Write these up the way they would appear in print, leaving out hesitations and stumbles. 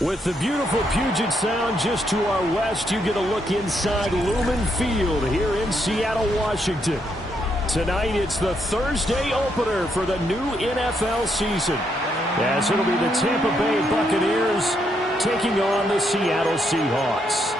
With the beautiful Puget Sound just to our west, you get a look inside Lumen Field here in Seattle, Washington. Tonight, it's the Thursday opener for the new NFL season, as it'll be the Tampa Bay Buccaneers taking on the Seattle Seahawks.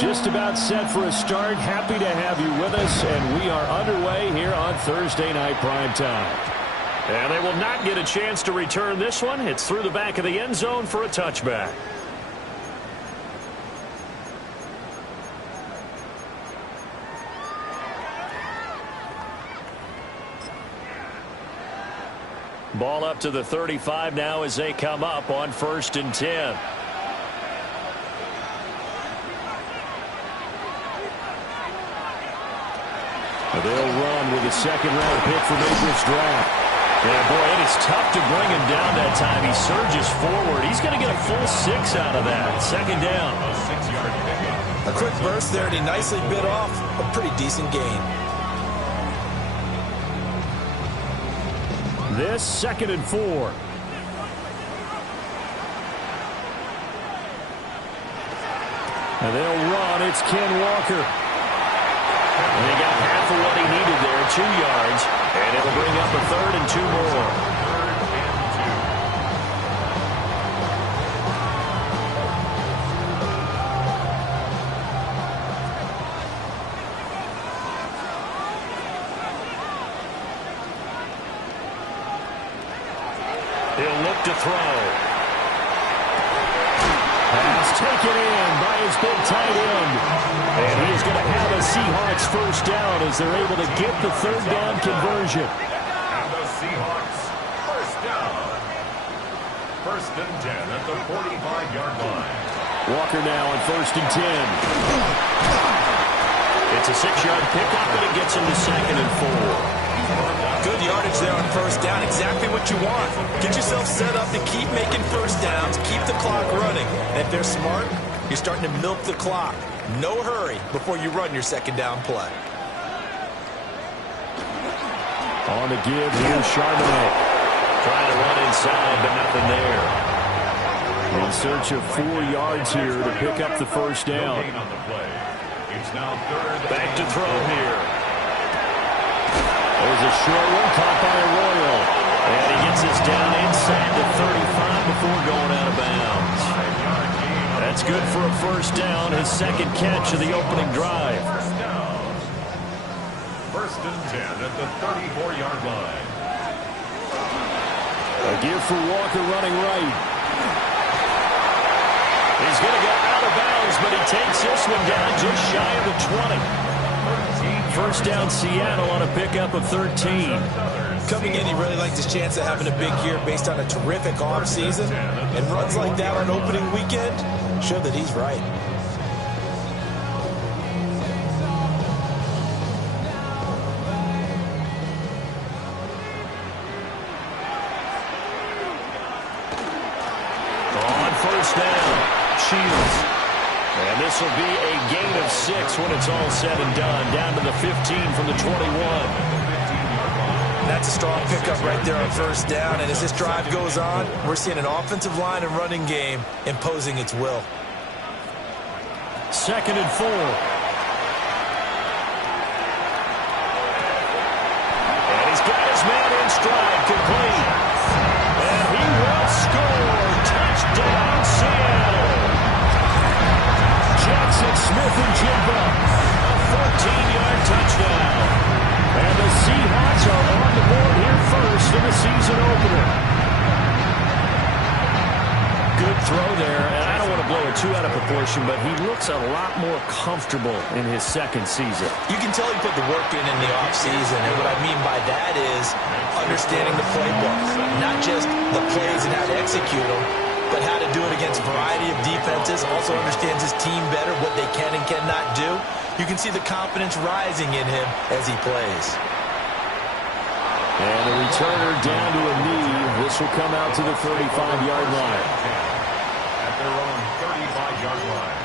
Just about set for a start. Happy to have you with us, and we are underway here on Thursday Night Primetime. And they will not get a chance to return this one. It's through the back of the end zone for a touchback. Ball up to the 35 now as they come up on 1st and 10. They'll run with a second-round pick from April's draft. Yeah, boy, it is tough to bring him down that time. He surges forward. He's going to get a full 6 out of that. Second down. A quick burst there, and he nicely bit off a pretty decent gain. This 2nd and 4. And they'll run. It's Ken Walker. And he got half of what he needed there, 2 yards. And it'll bring up a 3rd and 2 more. He'll look to throw. Pass taken in by his big tight end. And he is going to have a Seahawks first down as they're able to get the 3rd down conversion. And the Seahawks first down. 1st and 10 at the 45-yard line. Walker now on 1st and 10. It's a 6-yard pickup, but it gets him to 2nd and 4. Good yardage there on 1st down. Exactly what you want. Get yourself set up and keep making 1st downs. Keep the clock running. And if they're smart, you're starting to milk the clock. No hurry before you run your 2nd down play. On the give, here's Charbonnet. Trying to run inside, but nothing there. In search of 4 yards here to pick up the first down. It's now 3rd. Back to throw here. There's a short one caught by Arroyo. And he gets us down inside the 35 before going out of bounds. That's good for a first down, his 2nd catch of the opening drive. 1st and 10 at the 34-yard line. A give for Walker running right. He's going to go out of bounds, but he takes this one down just shy of the 20. First down Seattle on a pickup of 13. Coming in, he really liked his chance of having a big year based on a terrific offseason. And runs like that on opening weekend show that he's right. On 1st down, Shields. And this will be a gain of 6 when it's all said and done. Down to the 15 from the 21. That's a strong pickup right there on 1st down. And as this drive goes on, we're seeing an offensive line and running game imposing its will. 2nd and 4. And he's got his man in stride, complete. And he will score. Touchdown, Seattle. Jackson Smith-Njigba. A 14-yard touchdown. And the Seahawks are on the board here first in the season opener. Good throw there, and I don't want to blow it too out of proportion, but he looks a lot more comfortable in his 2nd season. You can tell he put the work in the offseason, and what I mean by that is understanding the playbook. Not just the plays and how to execute them, but how to do it against a variety of defenses. Also understands his team better, what they can and cannot do. You can see the confidence rising in him as he plays. And a returner down to a knee. This will come out to the 35-yard line. At their own 35-yard line.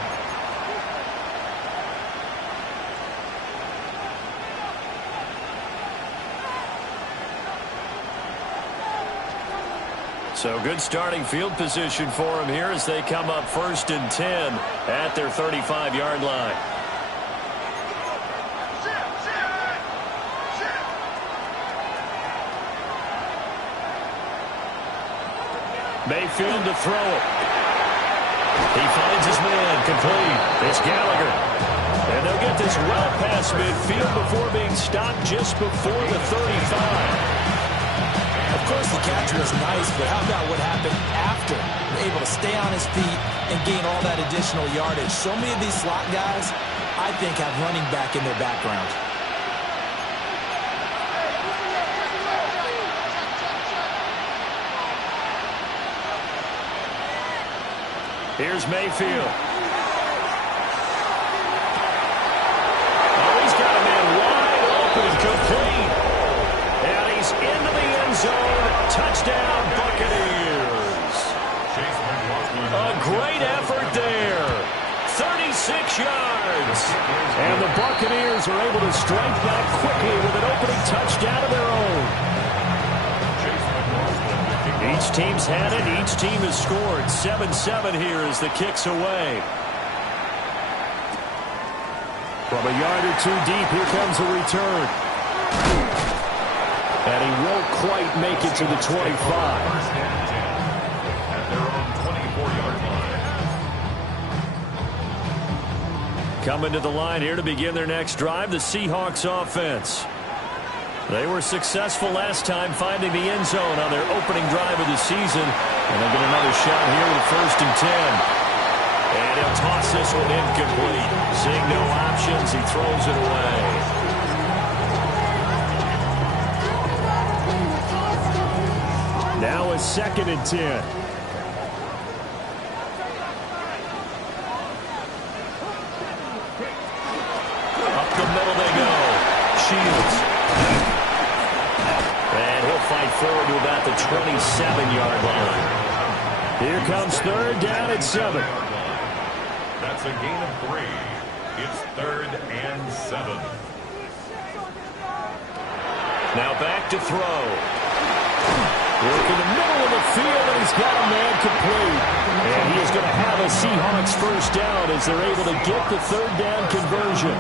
So good starting field position for him here as they come up 1st and 10 at their 35-yard line. Mayfield to throw it. He finds his man, complete. It's Gallagher. And they'll get this well past midfield before being stopped just before the 35. Of course, the catch was nice, but how about what happened after? Able to stay on his feet and gain all that additional yardage. So many of these slot guys, I think, have running back in their background. Here's Mayfield. Oh, he's got a man wide open, complete. And he's into the end zone. Touchdown, Buccaneers. A great effort there. 36 yards. And the Buccaneers are able to strike back quickly with an opening touchdown of their own. Each team's had it. Each team has scored. 7-7 here as the kick's away. From a yard or two deep, here comes a return. And he won't quite make it to the 25. At their own 24-yard line. Coming to the line here to begin their next drive, the Seahawks offense. They were successful last time finding the end zone on their opening drive of the season. And they'll get another shot here with 1st and 10. And he'll toss this one incomplete. Seeing no options, he throws it away. Now a 2nd and 10. Up the middle they go. Shields. And he'll fight forward to about the 27-yard line. Here comes 3rd down at 7. That's a gain of 3. It's 3rd and 7. Now back to throw. Work in the middle of the field, and he's got a man complete. And he is going to have a Seahawks 1st down as they're able to get the 3rd down conversion.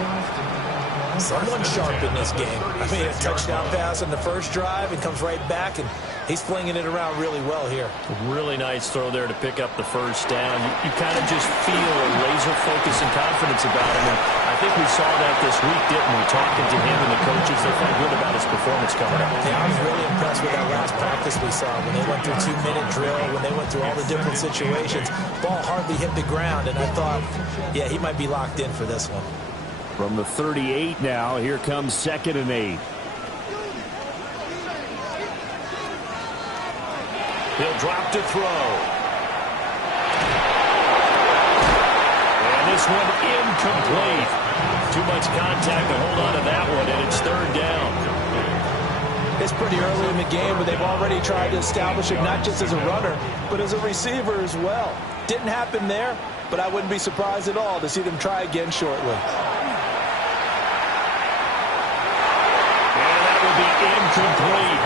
Someone sharp in this game. I mean, a touchdown pass on the first drive and comes right back, and he's flinging it around really well here. Really nice throw there to pick up the 1st down. You kind of just feel a laser focus and confidence about him. And I think we saw that this week, didn't we? Talking to him and the coaches, they felt good about his performance coming up. Yeah, I was really impressed with that last practice we saw when they went through 2-minute drill, when they went through all the different situations. Ball hardly hit the ground, and I thought, yeah, he might be locked in for this one. From the 38 now, here comes 2nd and 8. He'll drop to throw. And this one incomplete. Too much contact to hold on to that one, and it's 3rd down. It's pretty early in the game, but they've already tried to establish him not just as a runner, but as a receiver as well. Didn't happen there, but I wouldn't be surprised at all to see them try again shortly. Incomplete.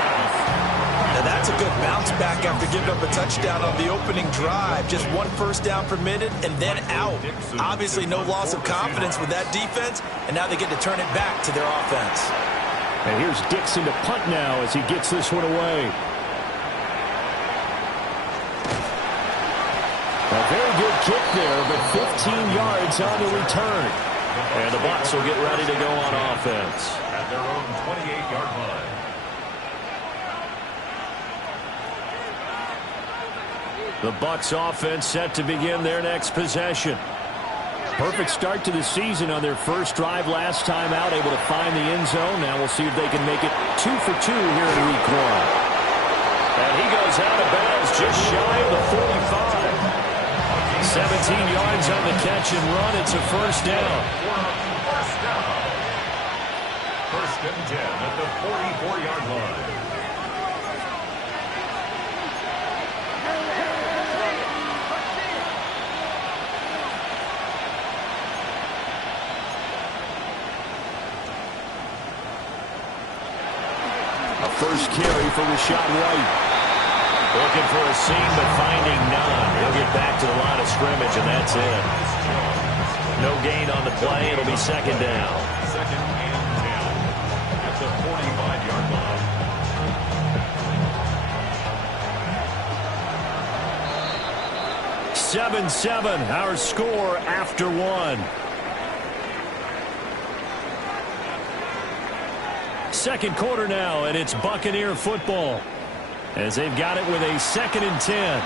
Now that's a good bounce back after giving up a touchdown on the opening drive. Just 1 1st down permitted and then out. Obviously no loss of confidence with that defense, and now they get to turn it back to their offense. And here's Dixon to punt now as he gets this one away. A very good kick there, but 15 yards on the return. And the Bucs will get ready to go on offense. At their own 28-yard line. The Bucs offense set to begin their next possession. Perfect start to the season on their first drive last time out, able to find the end zone. Now we'll see if they can make it 2 for 2 here in week 1. And he goes out of bounds just shy of the 45. 17 yards on the catch and run. It's a 1st down. 1st and 10 at the 44-yard line. A first carry for Rashad White. Looking for a seam, but finding none. He'll get back to the line of scrimmage, and that's it. No gain on the play. It'll be second down. Second and 10 at the 45-yard line. Seven, our score after one. Second quarter now, and it's Buccaneer football as they've got it with a 2nd and 10.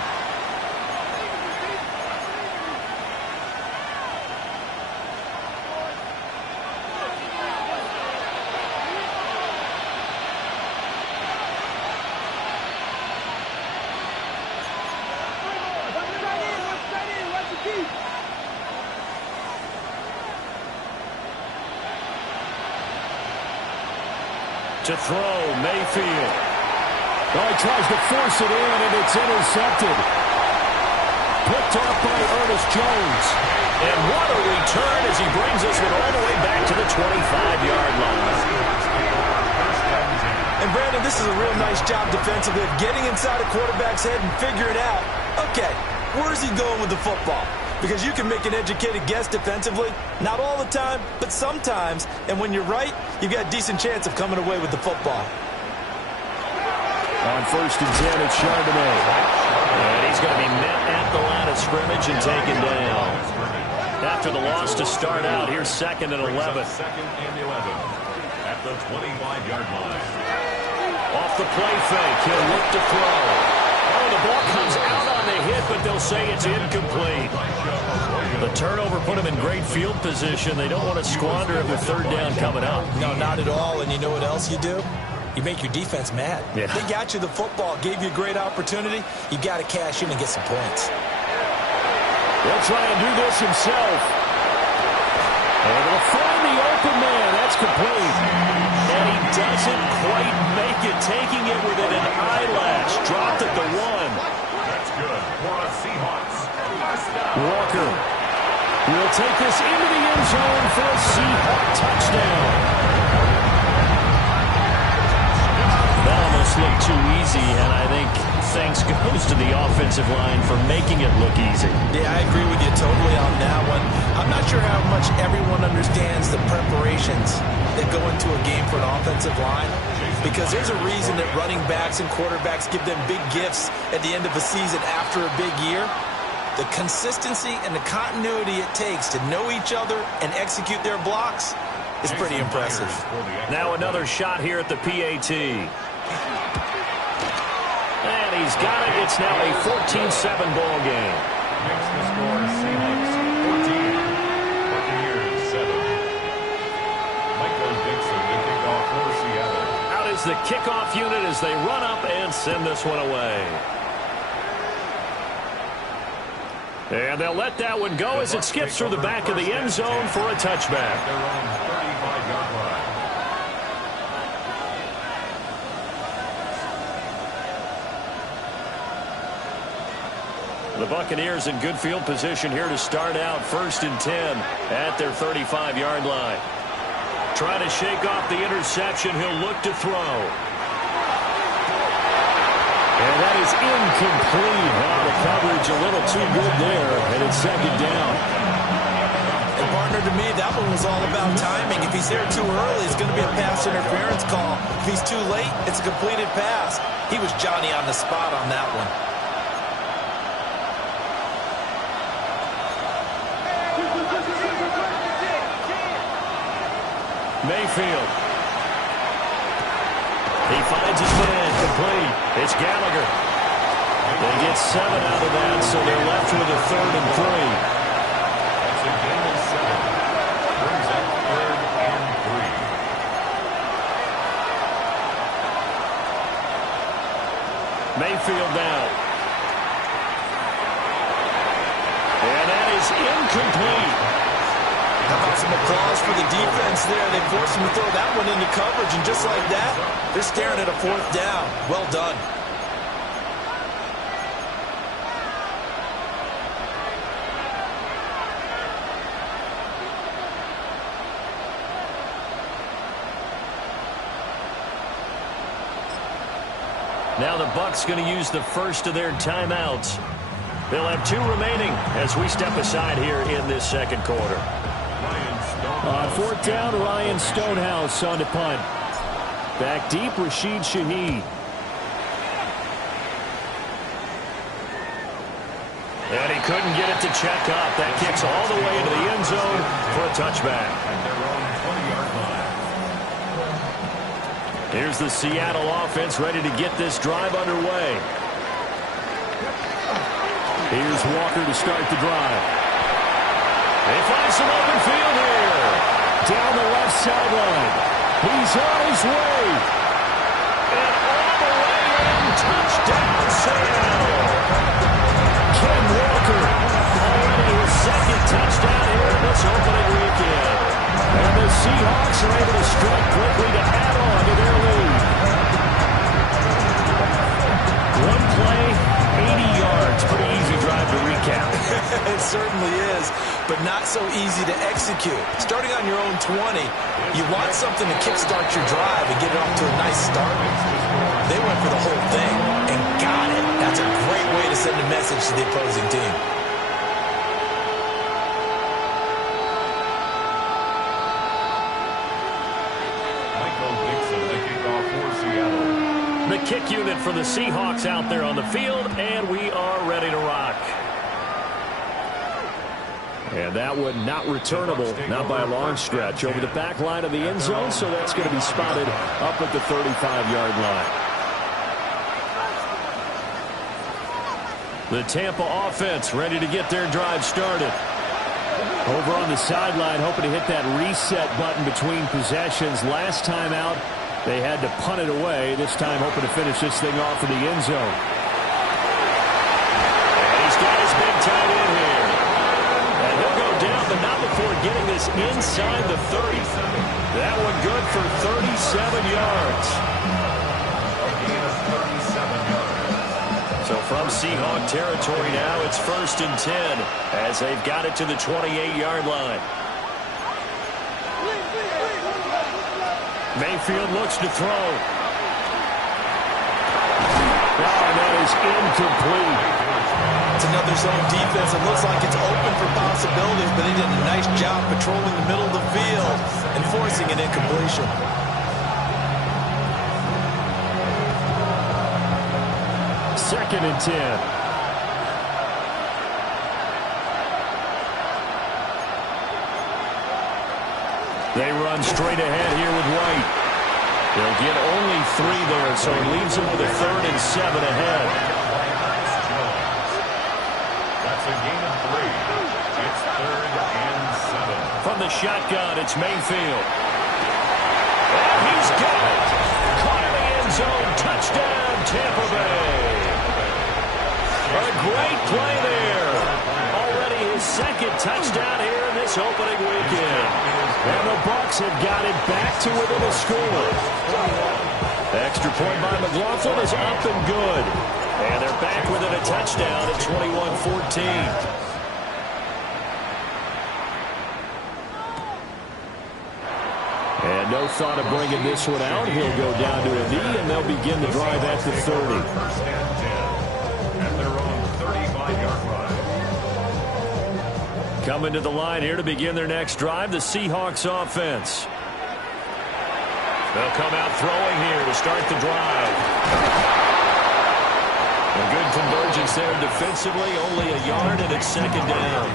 To throw, Mayfield. Oh, he tries to force it in, and it's intercepted. Picked off by Ernest Jones. And what a return as he brings us all the way back to the 25-yard line. And Brandon, this is a real nice job defensively of getting inside a quarterback's head and figuring out, okay, where's he going with the football? Because you can make an educated guess defensively. Not all the time, but sometimes. And when you're right, you've got a decent chance of coming away with the football. On 1st and 10, it's Chardonnay. And he's going to be met at the line of scrimmage and taken down. After the loss to start out, here's 2nd and 11. 2nd and 11 at the 25-yard line. Off the play fake, he'll look to throw. Oh, the ball comes out on the hit, but they'll say it's incomplete. The turnover put them in great field position. They don't want to squander it with 3rd down coming up. No, not at all. And you know what else you do? You make your defense mad. Yeah. They got you the football, gave you a great opportunity. You got to cash in and get some points. He'll try and do this himself. Able to find the open man. That's complete. And he doesn't quite make it, taking it within an eyelash. Dropped at the 1. That's good for a Seahawks. Walker will take this into the end zone for a Seahawk touchdown. That almost looked too easy, and I think thanks goes to the offensive line for making it look easy. Yeah, I agree with you totally on that one. I'm not sure how much everyone understands the preparations that go into a game for an offensive line, because there's a reason that running backs and quarterbacks give them big gifts at the end of a season after a big year. The consistency and the continuity it takes to know each other and execute their blocks is pretty impressive. Now another shot here at the PAT. And he's got it. It's now a 14-7 ball game. Makes the score Seahawks 14, Buccaneers 7. Michael Dixon to kick off for Seattle. Out is the kickoff unit as they run up and send this one away. And they'll let that one go as it skips through the back of the end zone for a touchback. Their own 35-yard line. The Buccaneers in good field position here to start out 1st and 10 at their 35-yard line. Trying to shake off the interception. He'll look to throw. And that is incomplete. The coverage a little too good there, and it's 2nd down. And partner, to me, that one was all about timing. If he's there too early, it's going to be a pass interference call. If he's too late, it's a completed pass. He was Johnny on the spot on that one. Mayfield. He finds his man complete. It's Gallagher. They get 7 out of that, so they're left with a 3rd and 3. That's a gain of 7. Brings up 3rd and 3. Mayfield now. And that is incomplete. How about some applause for the defense there? They forced him to throw that one into coverage, and just like that, they're staring at a 4th down. Well done. Now the Bucs going to use the first of their timeouts. They'll have 2 remaining as we step aside here in this second quarter. On 4th down, Ryan Stonehouse on to punt. Back deep, Rashid Shaheed. And he couldn't get it to check up. That kicks all the way into the end zone for a touchback. Here's the Seattle offense ready to get this drive underway. Here's Walker to start the drive. They find some open field here. Down the left sideline. He's on his way. And all the way in. Touchdown, Seattle. Ken Walker. Already his second touchdown here this opening weekend. And the Seahawks are able to strike quickly to add on to their lead. One play, 80 yards. Pretty easy drive to recap. It certainly is, but not so easy to execute. Starting on your own 20, you want something to kickstart your drive and get it off to a nice start. They went for the whole thing and got it. That's a great way to send a message to the opposing team. The kick unit for the Seahawks out there on the field, and we are ready to rock. And that one not returnable, not by a long stretch, over the back line of the end zone, so that's going to be spotted up at the 35-yard line. The Tampa offense ready to get their drive started. Over on the sideline, hoping to hit that reset button between possessions. Last time out, they had to punt it away. This time hoping to finish this thing off in the end zone. And he's got his big tight end here. And he'll go down, but not before getting this inside the 30. That one good for 37 yards. So from Seahawk territory now, it's 1st and 10 as they've got it to the 28-yard line. Mayfield looks to throw. And that is incomplete. It's another zone defense. It looks like it's open for possibilities, but they did a nice job patrolling the middle of the field and forcing an incompletion. Second and 10. They run straight ahead here with White. They'll get only 3 there, so it leaves them with a 3rd and 7 ahead. That's a gain of 3. It's 3rd and 7. From the shotgun, it's Mayfield. And he's got it. Caught in the end zone. Touchdown, Tampa Bay. A great play there. Already his 2nd touchdown here in this opening weekend. And the Bucs have got it back to within a score. Extra point by McLaughlin is up and good. And they're back within a touchdown at 21-14. And no thought of bringing this one out. He'll go down to a knee, and they'll begin the drive at the 30. 1st and 10 at their own 35-yard line. Coming to the line here to begin their next drive, the Seahawks offense. They'll come out throwing here to start the drive. A good convergence there defensively, only a yard, and it's 2nd down.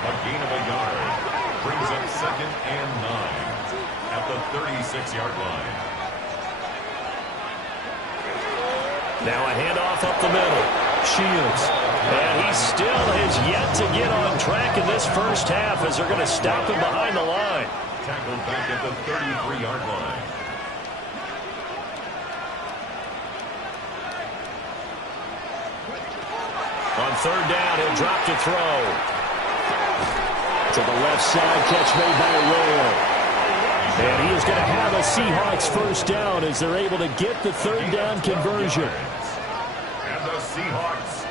A gain of a yard brings up 2nd and 9 at the 36-yard line. Now a handoff up the middle. Shields. And he still has yet to get on track in this first half as they're going to stop him behind the line. Tackled back at the 33-yard line. On 3rd down, he'll drop to throw. To the left side, catch made by Royal. And he is going to have a Seahawks 1st down as they're able to get the 3rd down conversion. And the Seahawks.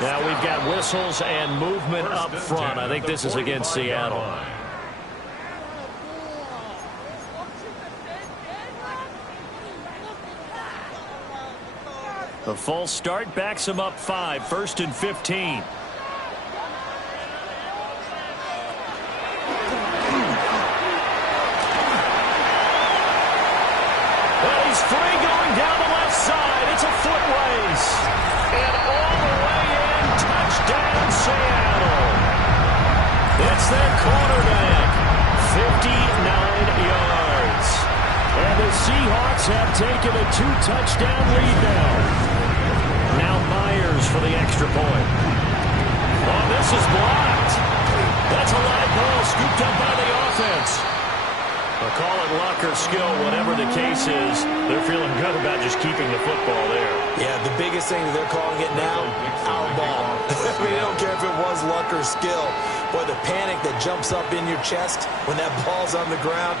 Now we've got whistles and movement up front. I think this is against Seattle. The false start backs him up 5, 1st and 15. Well, he's free going down the left side. It's a foot race. And all the way in, touchdown Seattle. It's their quarterback, 59 yards. And the Seahawks have taken a 2-touchdown lead now. Now Myers for the extra point. Oh, this is blocked. That's a live ball scooped up by the offense. They'll call it luck or skill, whatever the case is. They're feeling good about just keeping the football there. Yeah, the biggest thing that they're calling it now, our ball. I mean, they don't care if it was luck or skill. Boy, the panic that jumps up in your chest when that ball's on the ground,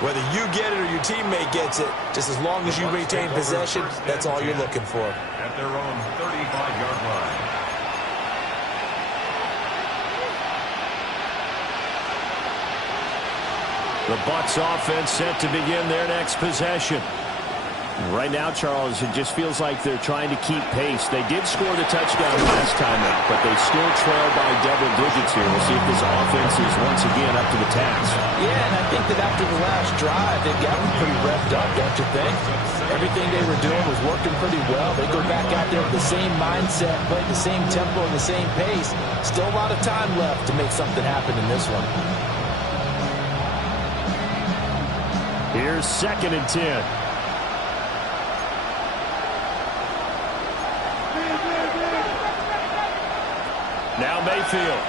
whether you get it or your teammate gets it, just as long as you retain possession, that's all you're looking for. At their own 35-yard line. The Bucs offense set to begin their next possession. Right now, Charles, it just feels like they're trying to keep pace. They did score the touchdown last time out, but they still trail by double digits here. We'll see if this offense is once again up to the task. Yeah, and I think that after the last drive, they've gotten pretty revved up, don't you think? Everything they were doing was working pretty well. They go back out there with the same mindset, play the same tempo and the same pace. Still a lot of time left to make something happen in this one. Here's 2nd and 10. Now Mayfield.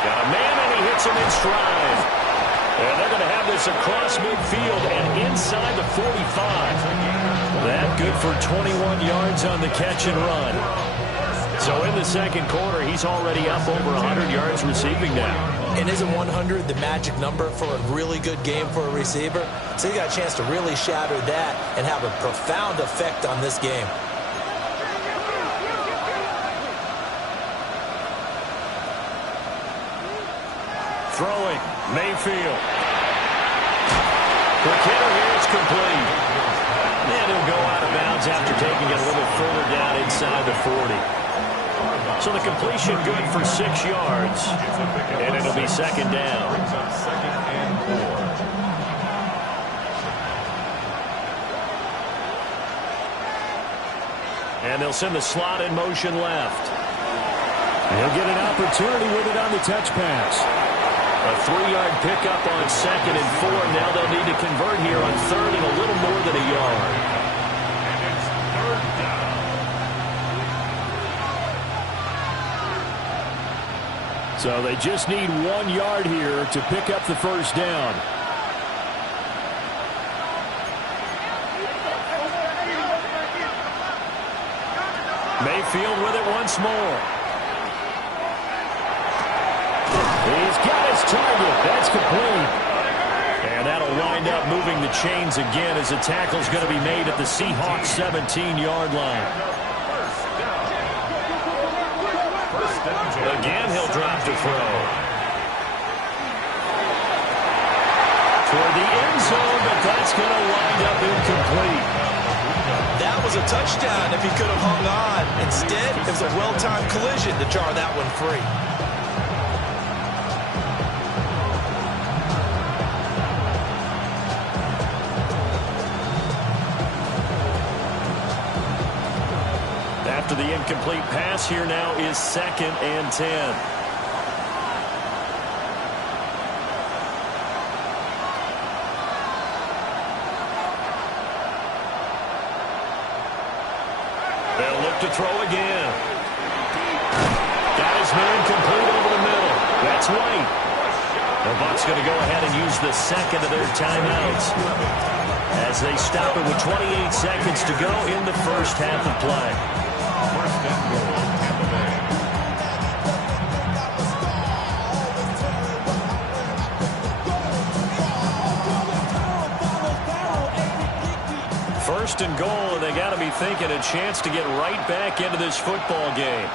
Got a man, and he hits him in stride. And they're going to have this across midfield and inside the 45. That good for 21 yards on the catch and run. So in the second quarter, he's already up over 100 yards receiving now. And isn't 100 the magic number for a really good game for a receiver? So he got a chance to really shatter that and have a profound effect on this game. Throwing, Mayfield. Quick hitter here, it's complete. And he'll go out of bounds after taking it a little further down inside the 40. So the completion good for 6 yards. And it'll be 2nd down. Brings up 2nd and 4. And they'll send the slot in motion left. He'll get an opportunity with it on the touch pass. A 3-yard pickup on 2nd and 4. Now they'll need to convert here on 3rd and a little more than a yard. And it's 3rd down. So they just need 1 yard here to pick up the first down. Mayfield with it once more. He's got his target. That's complete. And that'll wind up moving the chains again as the tackle's going to be made at the Seahawks 17-yard line. Again, he'll drop to throw. Toward the end zone, but that's going to wind up incomplete. That was a touchdown if he could have hung on. Instead, it was a well-timed collision to jar that one free. After the incomplete pass, here now is 2nd and 10. They'll look to throw again. Got his man complete over the middle. That's White. The Bucs going to go ahead and use the 2nd of their timeouts as they stop it with 28 seconds to go in the first half of play. 1st and goal, Tampa Bay. First and goal, and they got to be thinking a chance to get right back into this football game.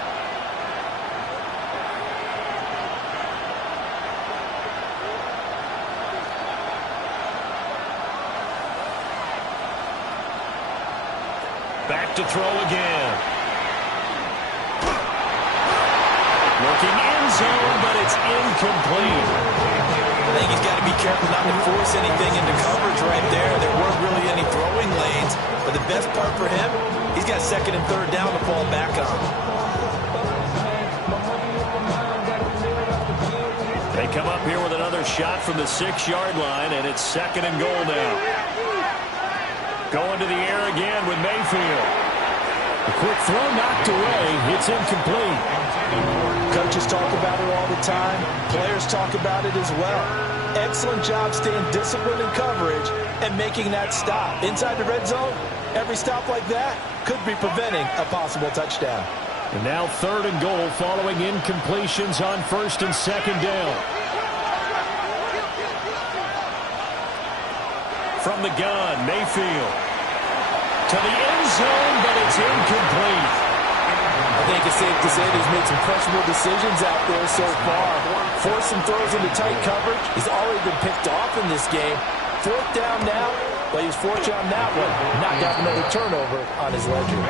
Back to throw again. Looking end zone, but it's incomplete. I think he's got to be careful not to force anything into coverage right there. There weren't really any throwing lanes. But the best part for him, he's got second and third down to fall back on. They come up here with another shot from the 6-yard line, and it's second and goal now. Going to the air again with Mayfield. A quick throw knocked away. It's incomplete. Coaches talk about it all the time. Players talk about it as well. Excellent job staying disciplined in coverage and making that stop. Inside the red zone, every stop like that could be preventing a possible touchdown. And now third and goal following incompletions on first and second down. From the gun, Mayfield. To the end zone, but it's incomplete. I think it's safe to say that he's made some questionable decisions out there so far. Forced some throws into tight coverage. He's already been picked off in this game. Fourth down now, but he's fortunate on that one. Not got another turnover on his ledger.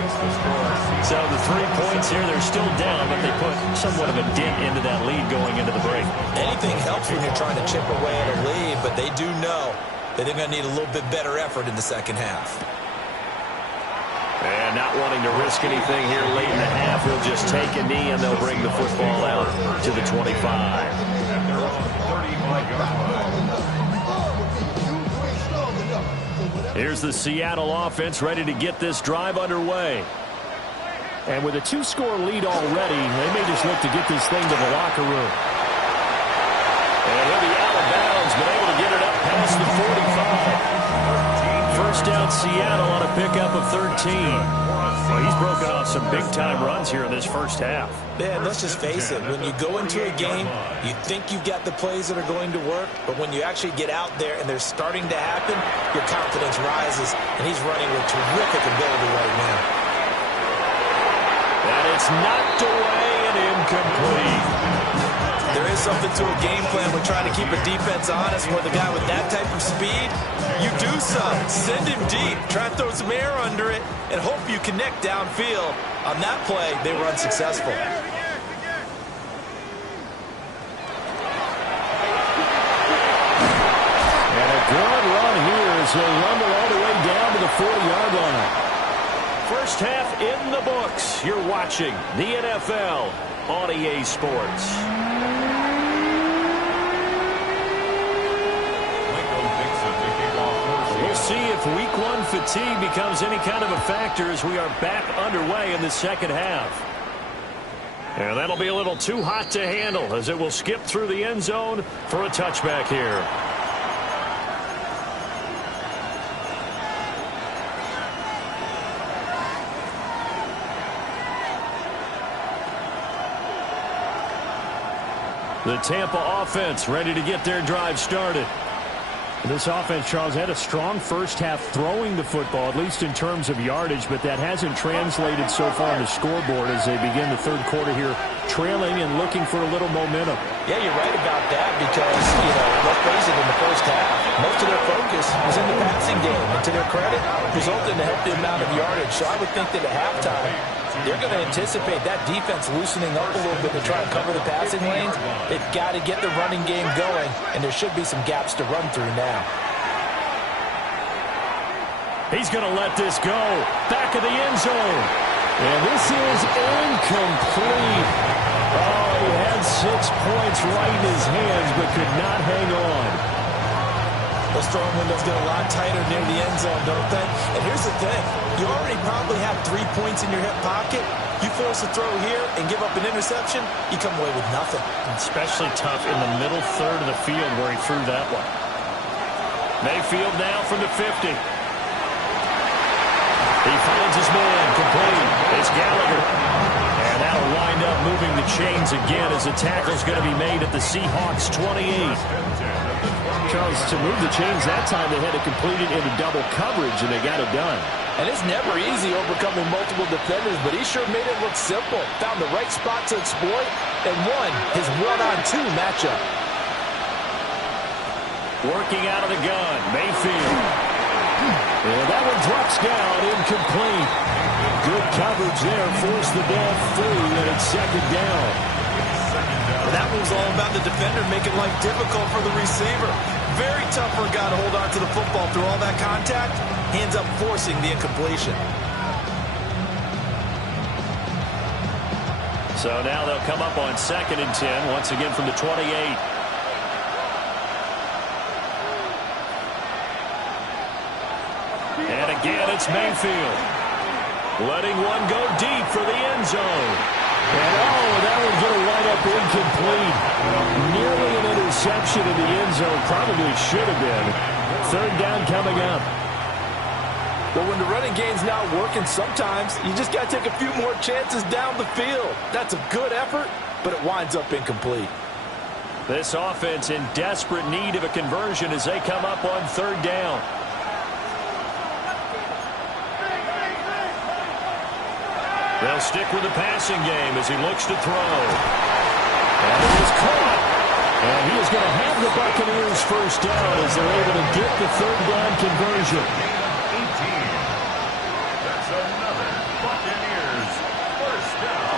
So the 3 points here, they're still down, but they put somewhat of a dent into that lead going into the break. Anything helps when you're trying to chip away at a lead, but they do know that they're going to need a little bit better effort in the second half. And not wanting to risk anything here late in the half, he'll just take a knee and they'll bring the football out to the 25. And they're on the 35-yard line. Here's the Seattle offense ready to get this drive underway. And with a 2-score lead already, they may just look to get this thing to the locker room. And he'll be out of bounds, but able to get it up past the 45. First down Seattle on a pickup of 13. Well, he's broken off some big-time runs here in this first half. Man, let's just face it. When you go into a game, you think you've got the plays that are going to work, but when you actually get out there and they're starting to happen, your confidence rises, and he's running with terrific ability right now. And it's knocked away and incomplete. There is something to a game plan with trying to keep a defense honest. With a guy with that type of speed, you do some. Send him deep. Try to throw some air under it and hope you connect downfield. On that play, they were unsuccessful. And a good run here as they rumble all the way down to the 40-yard line. First half in the books. You're watching the NFL on EA Sports. We'll see if week one fatigue becomes any kind of a factor as we are back underway in the second half. And that'll be a little too hot to handle as it will skip through the end zone for a touchback here. The Tampa offense ready to get their drive started. This offense, Charles, had a strong first half throwing the football, at least in terms of yardage, but that hasn't translated so far on the scoreboard as they begin the third quarter here, trailing and looking for a little momentum. Yeah, you're right about that because, let's face it, in the first half, most of their focus was in the passing game. And to their credit, resulted in a healthy amount of yardage. So I would think that at halftime, they're going to anticipate that defense loosening up a little bit to try and cover the passing lanes. They've got to get the running game going, and there should be some gaps to run through now. He's going to let this go. Back of the end zone. And this is incomplete. Oh, he had 6 points right in his hands, but could not hang on. Those throwing windows get a lot tighter near the end zone, don't they? And here's the thing. You already probably have 3 points in your hip pocket. You force a throw here and give up an interception, you come away with nothing. Especially tough in the middle third of the field where he threw that one. Mayfield now from the 50. He finds his man, complete. It's Gallagher. And that'll wind up moving the chains again as the tackle's going to be made at the Seahawks 28. Charles, to move the chains that time, they had to complete it into double coverage, and they got it done. And it's never easy overcoming multiple defenders, but he sure made it look simple. Found the right spot to exploit and won his one-on-two matchup. Working out of the gun, Mayfield. And that one drops down, incomplete. Good coverage there. Forced the ball free, and it's second down. And that was all about the defender making life difficult for the receiver. Very tough for a guy to hold on to the football through all that contact. He ends up forcing the incompletion. So now they'll come up on 2nd and 10, once again from the 28. And again, it's Mayfield. Letting one go deep for the end zone. And that one's going to wind up incomplete. Nearly an interception in the end zone. Probably should have been. 3rd down coming up. Well, when the running game's not working, sometimes you just got to take a few more chances down the field. That's a good effort, but it winds up incomplete. This offense in desperate need of a conversion as they come up on 3rd down. They'll stick with the passing game as he looks to throw. And it is caught. And he is going to have the Buccaneers first down as they're able to get the 3rd down conversion. 18. That's another Buccaneers first down.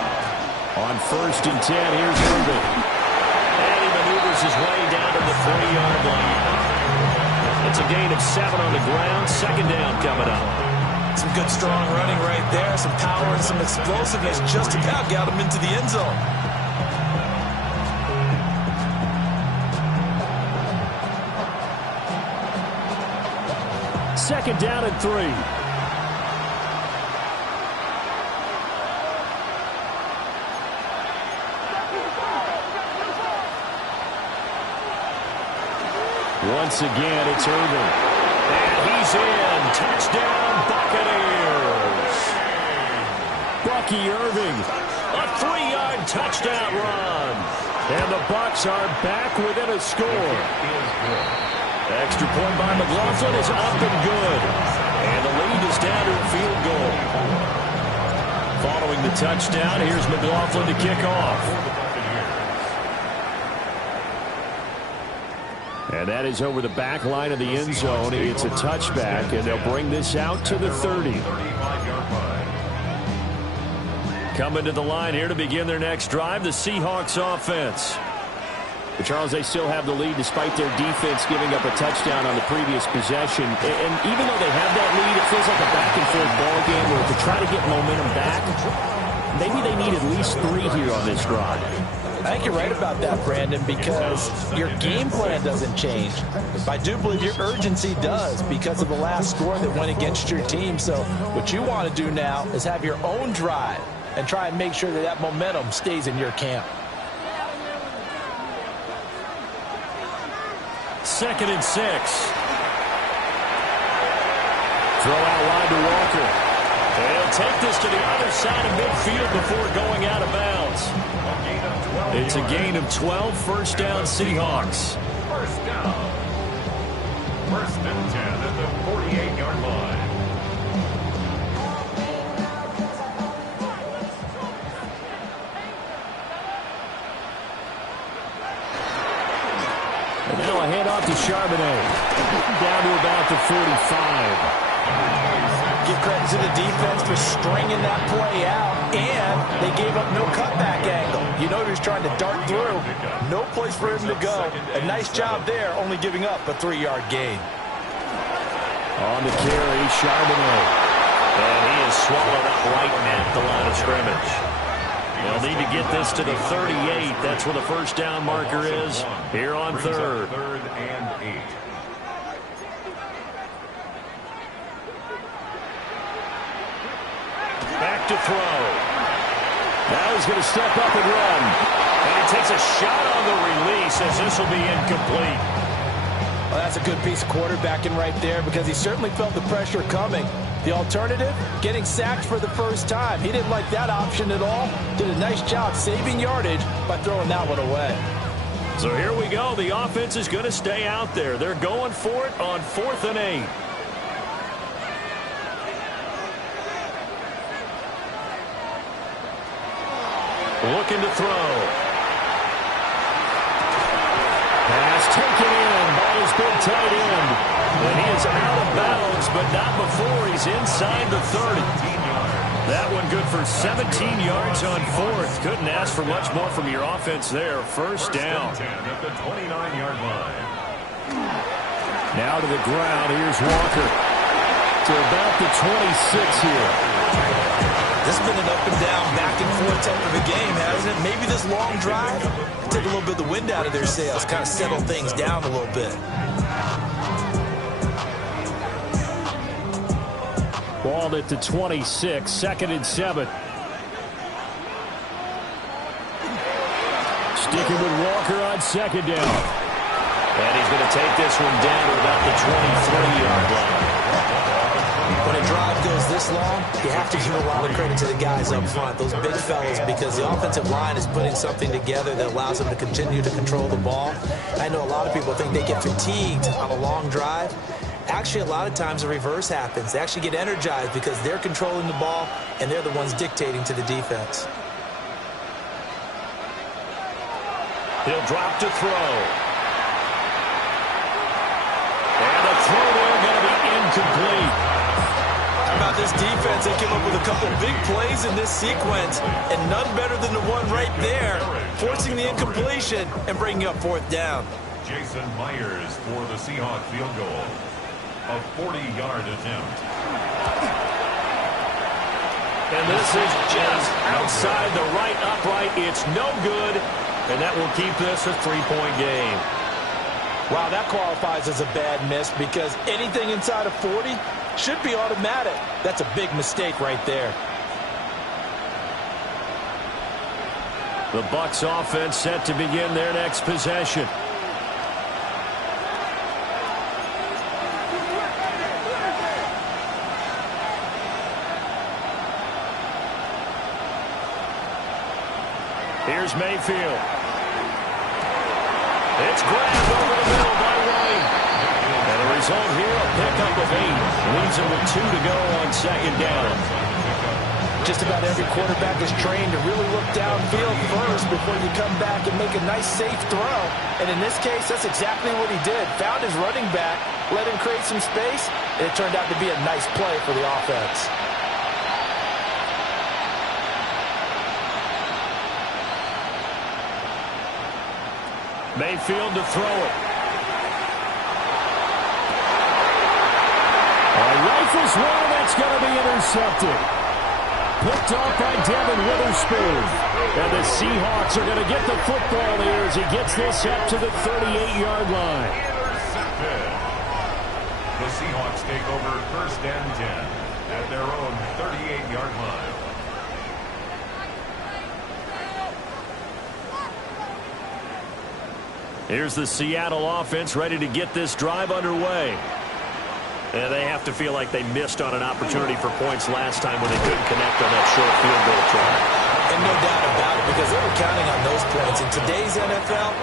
On 1st and 10, here's Irvin. And he maneuvers his way down to the 3-yard line. It's a gain of 7 on the ground. 2nd down coming up. Some good, strong running right there. Some power and some explosiveness just about got him into the end zone. Second down and 3. Once again, it's Irvin. And he's in. Touchdown, Buccaneers. Bucky Irving. A 3-yard touchdown run. And the Bucs are back within a score. Extra point by McLaughlin is up and good. And the lead is down to a field goal. Following the touchdown, here's McLaughlin to kick off. And that is over the back line of the end zone. It's a touchback, and they'll bring this out to the 30. Coming to the line here to begin their next drive, the Seahawks offense. But Charles, they still have the lead despite their defense giving up a touchdown on the previous possession. And even though they have that lead, it feels like a back-and-forth ball game where to try to get momentum back, maybe they need at least 3 here on this drive. I think you're right about that, Brandon, because your game plan doesn't change. I do believe your urgency does because of the last score that went against your team. So what you want to do now is have your own drive and try and make sure that that momentum stays in your camp. 2nd and 6. Throw out wide to Walker. They'll take this to the other side of midfield before going out of bounds. It's a gain of 12, first down Seahawks. First down. 1st and 10 at the 48-yard line. And now a handoff to Charbonnet. Down to about the 45. Give credit to the defense for stringing that play out, and they gave up no cutback angle. You know he was trying to dart through. No place for him to go. A nice job there, only giving up a 3-yard gain. On the carry, Charbonnet. And he is swallowed up right at the line of scrimmage. They'll need to get this to the 38. That's where the first down marker is here on 3rd. 3rd and 8. Back to throw. Now he's going to step up and run. And he takes a shot on the release as this will be incomplete. Well, that's a good piece of quarterbacking right there because he certainly felt the pressure coming. The alternative, getting sacked for the first time. He didn't like that option at all. Did a nice job saving yardage by throwing that one away. So here we go. The offense is going to stay out there. They're going for it on 4th and 8. Looking to throw. Pass taken in by his big tight end. And he is out of bounds, but not before he's inside the 30. That one good for 17 yards on fourth. Couldn't ask for much more from your offense there. First down. 10 at the 29-yard line. Now to the ground. Here's Walker. To about the 26 here. This has been an up and down, back and forth type of a game, hasn't it? Maybe this long drive take a little bit of the wind out of their sails, kind of settle things down a little bit. Ball at the 26, 2nd and 7. Sticking with Walker on 2nd down. And he's going to take this one down to about the 23-yard line. When a drive goes this long, you have to give a lot of credit to the guys up front, those big fellas, because the offensive line is putting something together that allows them to continue to control the ball. I know a lot of people think they get fatigued on a long drive. Actually, a lot of times the reverse happens. They actually get energized because they're controlling the ball, and they're the ones dictating to the defense. He'll drop to throw. And the throw there going to be incomplete. How about this defense? They came up with a couple big plays in this sequence, and none better than the one right there, forcing the incompletion and bringing up 4th down. Jason Myers for the Seahawks field goal. A 40-yard attempt. And this is just outside the right upright. It's no good, and that will keep this a 3-point game. Wow, that qualifies as a bad miss because anything inside of 40 should be automatic. That's a big mistake right there. The Bucs offense set to begin their next possession. Here's Mayfield. It's grabbed over the middle by White. And the result here, a pickup of 8. Leaves him with 2 to go on 2nd down. Just about every quarterback is trained to really look downfield first before you come back and make a nice, safe throw. And in this case, that's exactly what he did. Found his running back, let him create some space, and it turned out to be a nice play for the offense. Mayfield to throw it. Rifles one, that's going to be intercepted. Picked off by Devin Witherspoon. And the Seahawks are going to get the football here as he gets this up to the 38-yard line. Intercepted. The Seahawks take over 1st and 10 at their own 38-yard line. Here's the Seattle offense ready to get this drive underway. And they have to feel like they missed on an opportunity for points last time when they couldn't connect on that short field goal try. And no doubt about it, because they were counting on those points. In today's NFL,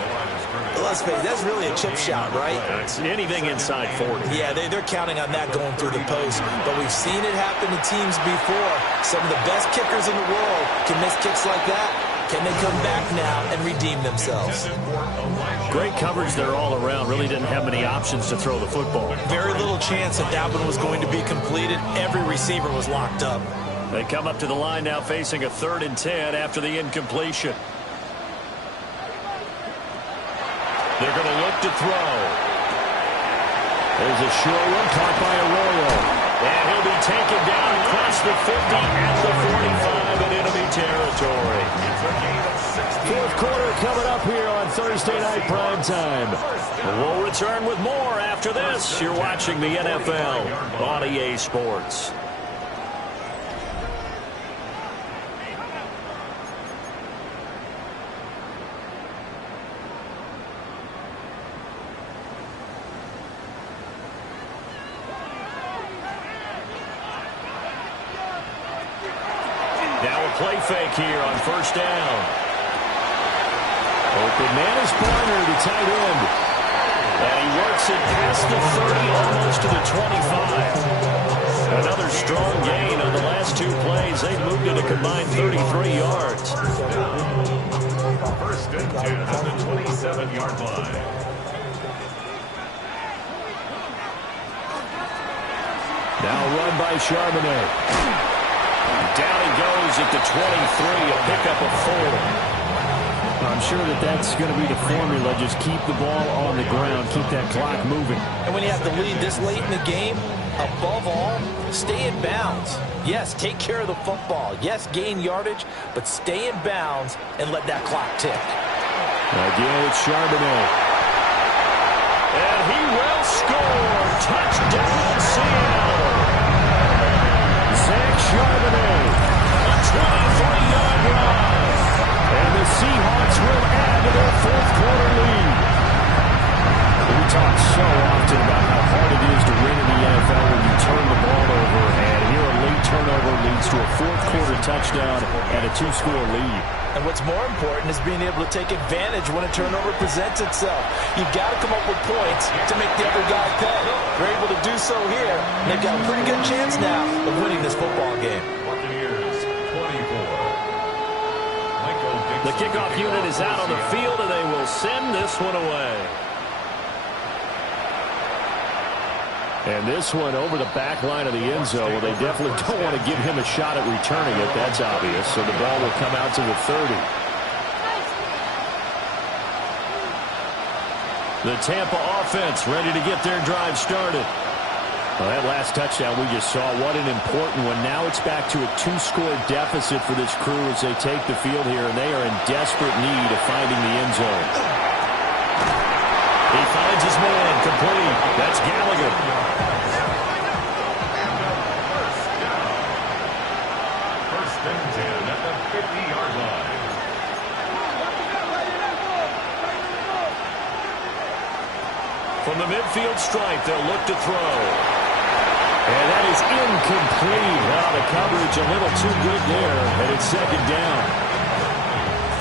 let's face it, that's really a chip shot, right? It's anything inside 40. Yeah, they're counting on that going through the post. But we've seen it happen to teams before. Some of the best kickers in the world can miss kicks like that. Can they come back now and redeem themselves? Great coverage there all around. Really didn't have many options to throw the football. Very little chance that that one was going to be completed. Every receiver was locked up. They come up to the line now facing a 3rd and 10 after the incompletion. They're going to look to throw. There's a short one caught by Arroyo. And he'll be taken down across the 50 at the 45 in enemy territory. 4th quarter coming up here on Thursday Night Primetime. We'll return with more after this. You're watching the NFL on EA Sports. Play fake here on 1st down. Open man is Barner, the tight end. And he works it past the 30, almost to the 25. Another strong gain on the last 2 plays. They've moved it a combined 33 yards. 1st and 10 at the 27-yard line. Now run by Charbonnet. Down he goes at the 23, a pickup of 4. I'm sure that's going to be the formula. Just keep the ball on the ground, keep that clock moving. And when you have the lead this late in the game, above all, stay in bounds. Yes, take care of the football. Yes, gain yardage, but stay in bounds and let that clock tick. Again, it's Charbonnet. And he will score. Touchdown, Seattle. Zach Charbonnet. A 23-yard run. And the Seahawks will add to their fourth-quarter lead. We talk so often about how hard it is to win in the NFL when you turn the ball over. And here a late turnover leads to a fourth-quarter touchdown and a 2-score lead. And what's more important is being able to take advantage when a turnover presents itself. You've got to come up with points to make the other guy pay. They're able to do so here, and they've got a pretty good chance now of winning this football game. Buccaneers 24. The kickoff unit is out on the field, and they will send this one away. And this one over the back line of the end zone. Well, they definitely don't want to give him a shot at returning it. That's obvious. So the ball will come out to the 30. The Tampa offense ready to get their drive started. Well, that last touchdown we just saw, what an important one. Now it's back to a 2-score deficit for this crew as they take the field here, and they are in desperate need of finding the end zone. He finds his man, complete. That's Gallagher. First and 10 at the 50-yard line. From the midfield stripe, they'll look to throw. And that is incomplete. Well, the coverage a little too good there, and it's second down.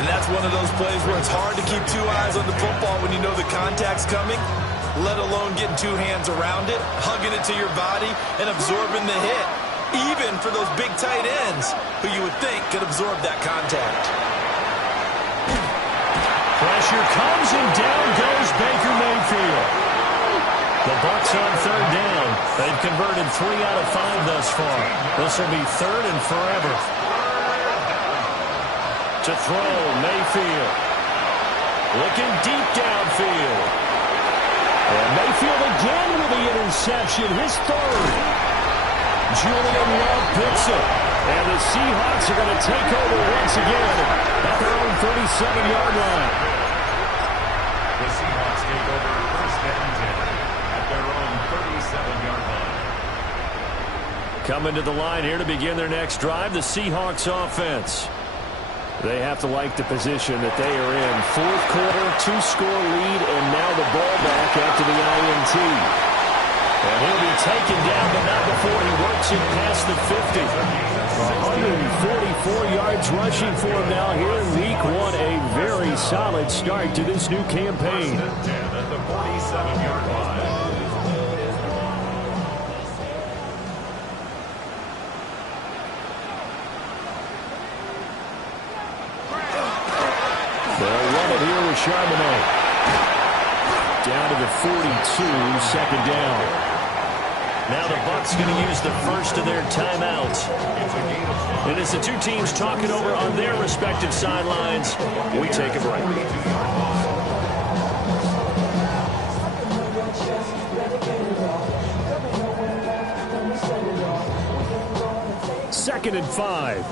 And that's one of those plays where it's hard to keep two eyes on the football when you know the contact's coming, let alone getting two hands around it, hugging it to your body, and absorbing the hit, even for those big tight ends who you would think could absorb that contact. Pressure comes, and down goes Baker Mayfield. The Bucs on third down. They've converted 3 out of 5 thus far. This will be third and forever. To throw, Mayfield. Looking deep downfield. And Mayfield again with the interception, his third. Julian Love picks it. And the Seahawks are going to take over once again at their own 37-yard line. The Seahawks take over first and 10 at their own 37-yard line. Coming to the line here to begin their next drive, the Seahawks offense. They have to like the position that they are in. Fourth quarter, 2-score lead, and now the ball back after the INT. And he'll be taken down, but not before he works it past the 50. 144 yards rushing for him now here in week 1. A very solid start to this new campaign. 10 at the 47-yard line. They'll run it here with Charbonnet. Down to the 42, second down. Now the Bucs going to use the first of their timeouts. And as the two teams talk it over on their respective sidelines, we take a break. Second and 5.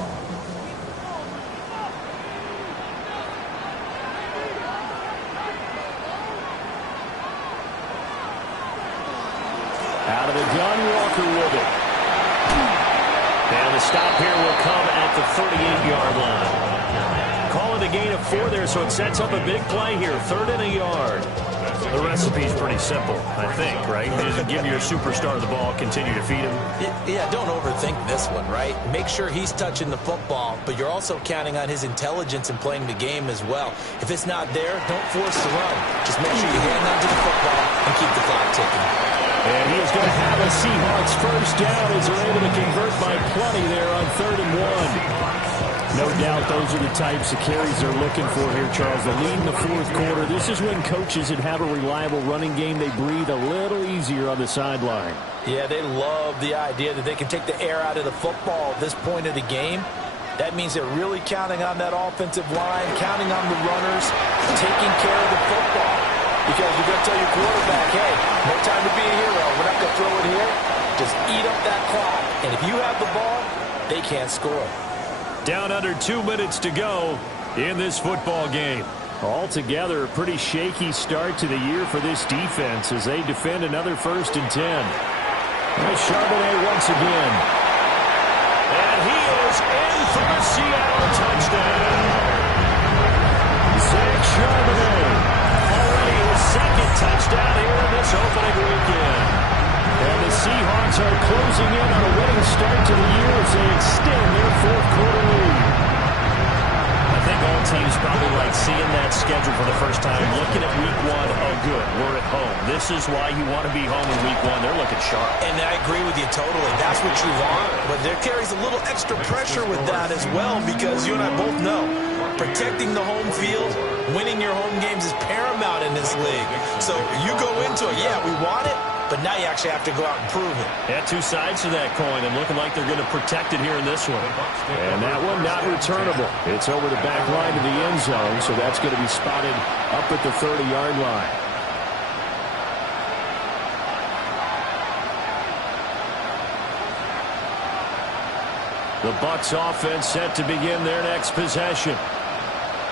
Out of the gun, Walker with it. And the stop here will come at the 38-yard line. Calling a gain of 4 there, so it sets up a big play here. 3rd and a yard. The recipe's pretty simple, I think, right? Just give your superstar the ball, continue to feed him. Yeah, don't overthink this one, right? Make sure he's touching the football, but you're also counting on his intelligence in playing the game as well. If it's not there, don't force the run. Just make sure you hang on to the football and keep the clock ticking. And he is going to have a Seahawks first down as they're able to convert by plenty there on 3rd and 1. No doubt those are the types of carries they're looking for here, Charles. The lead in the fourth quarter. This is when coaches that have a reliable running game, they breathe a little easier on the sideline. Yeah, they love the idea that they can take the air out of the football at this point of the game. That means they're really counting on that offensive line, counting on the runners, taking care of the football. Because you're going to tell your quarterback, hey, no time to be a hero. We're not going to throw it here. Just eat up that clock. And if you have the ball, they can't score. Down under 2 minutes to go in this football game. Altogether, a pretty shaky start to the year for this defense as they defend another 1st and 10. Nice Charbonnet once again. And he is in for the Seattle touchdown. Zach Charbonnet. Already his second touchdown here in this opening weekend. And the Seahawks are closing in on a winning start to the year as they extend their fourth quarter lead. I think all teams probably like seeing that schedule for the first time, looking at week one. Oh, good, we're at home. This is why you want to be home in week one. They're looking sharp. And I agree with you totally. That's what you want. But there carries a little extra pressure with that as well, because you and I both know protecting the home field, winning your home games is paramount in this league. So you go into it, yeah, we want it, but now you actually have to go out and prove it. Yeah, two sides to that coin, and looking like they're going to protect it here in this one. And that one not returnable. It's over the back line of the end zone, so that's going to be spotted up at the 30-yard line. The Bucs offense set to begin their next possession.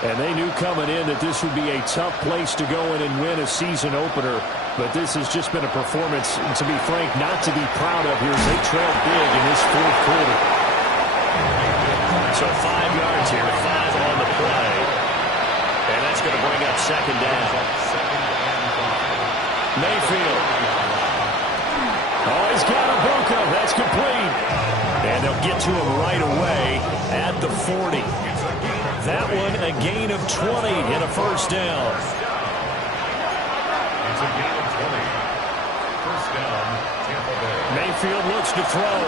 And they knew coming in that this would be a tough place to go in and win a season opener. But this has just been a performance, to be frank, not to be proud of here as they trail big in this fourth quarter. So 5 yards here, 5 on the play. And that's going to bring up second down. Mayfield. Oh, he's got a Buka. That's complete. And they'll get to him right away at the 40. That one a gain of 20 and a first down. It's a gain of 20. First down, Tampa Bay. Mayfield looks to throw.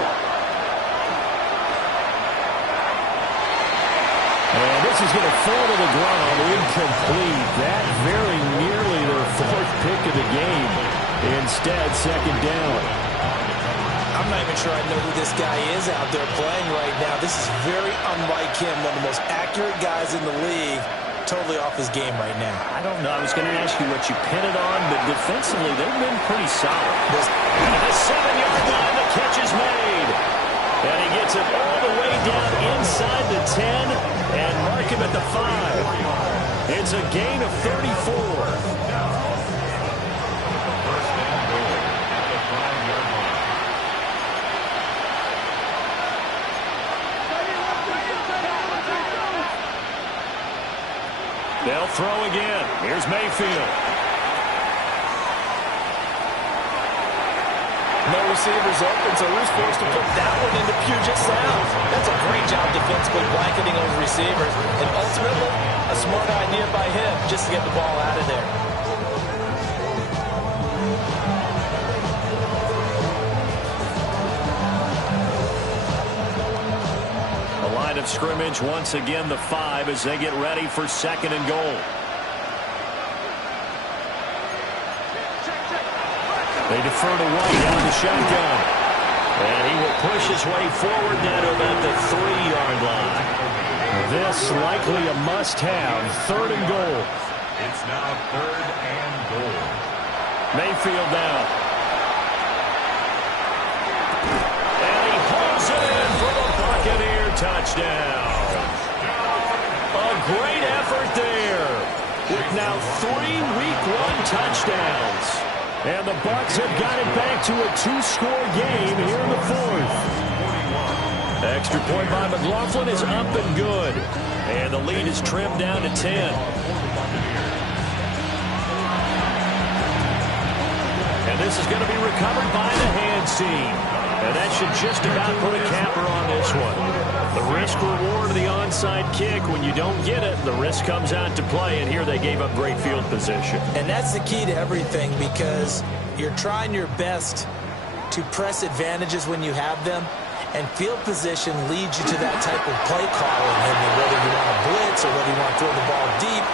And this is going to fall to the ground, incomplete. That very nearly their fourth pick of the game. Instead, second down. I'm not even sure I know who this guy is out there playing right now. This is very unlike him, one of the most accurate guys in the league. Totally off his game right now. I don't know. I was going to ask you what you pin it on, but defensively, they've been pretty solid. The 7-yard line, the catch is made. And he gets it all the way down inside the 10 and mark him at the 5. It's a gain of 34. They'll throw again. Here's Mayfield. No receivers open, so who's forced to put that one into Puget Sound? That's a great job defensively blanketing those receivers. And ultimately, a smart idea by him just to get the ball out of there. Of scrimmage once again the 5 as they get ready for second and goal. They defer to White out of the shotgun. And he will push his way forward now to about the 3-yard line. This likely a must-have, third and goal. It's now third and goal. Mayfield down. And he hauls it in for the Buccaneers. Touchdown. A great effort there with now 3 week 1 touchdowns. And the Bucs have got it back to a 2-score game here in the fourth. Extra point by McLaughlin is up and good. And the lead is trimmed down to 10. And this is going to be recovered by the hands team. And that should just about put a capper on this one. The risk-reward of the onside kick, when you don't get it, the risk comes out to play, and here they gave up great field position. And that's the key to everything, because you're trying your best to press advantages when you have them, And field position leads you to that type of play calling. I mean, whether you want to blitz or whether you want to throw the ball deep,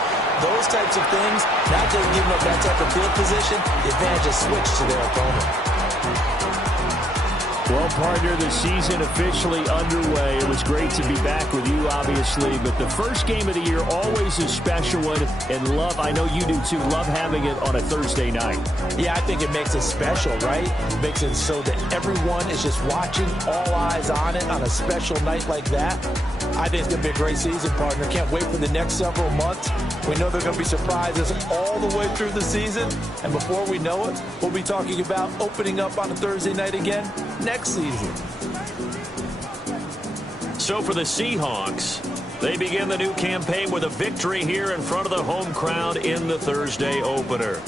those types of things, not just giving up that type of field position, the advantage is switched to their opponent. Well, partner, the season officially underway. It was great to be back with you, obviously, but the first game of the year always a special one, and love, I know you do too, love having it on a Thursday night. Yeah, I think it makes it special, right? It makes it so that everyone is just watching, all eyes on it on a special night like that. I think it's going to be a great season, partner. Can't wait for the next several months. We know there are going to be surprises all the way through the season, and before we know it, we'll be talking about opening up on a Thursday night again next season. So for the Seahawks, they begin the new campaign with a victory here in front of the home crowd in the Thursday opener.